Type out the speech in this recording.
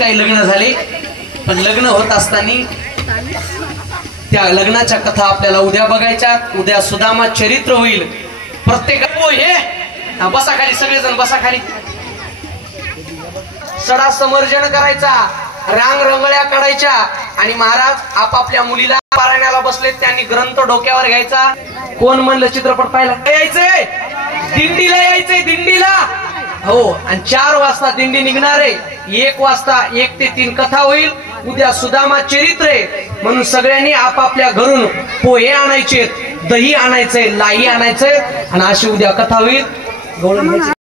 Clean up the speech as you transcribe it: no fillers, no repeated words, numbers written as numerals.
काही लग्न झाले, पण लग्न होत असताना त्या लग्नाच्या कथा आपल्याला उद्या बघायच्या। उद्या सुदामा चरित्र होईल। प्रत्येक हे बसा खाली, सगळेजण बसा खाली। सडा समर्जन करायचा, रांग रंगळ्या काढायच्या आणि महाराज आपापल्या मुलीला पारायणाला बसलेत, त्यांनी ग्रंथ डोक्यावर घ्यायचा। कोण म्हणलं चित्रपट पाहायला यायचंय? दिंडीला यायचंय, दिंडीला। हो, आणि 4 वाजता दिंडी निघणार आहे। 1 वाजता 1 ते 3 कथा होईल। उद्या सुदामा चरित्र आहे, म्हणून सगळ्यांनी आपापल्या घरून पोहे आणायचे, दही आणायचंय, लाई आणायचंय, आणि अशी उद्या कथा होईल।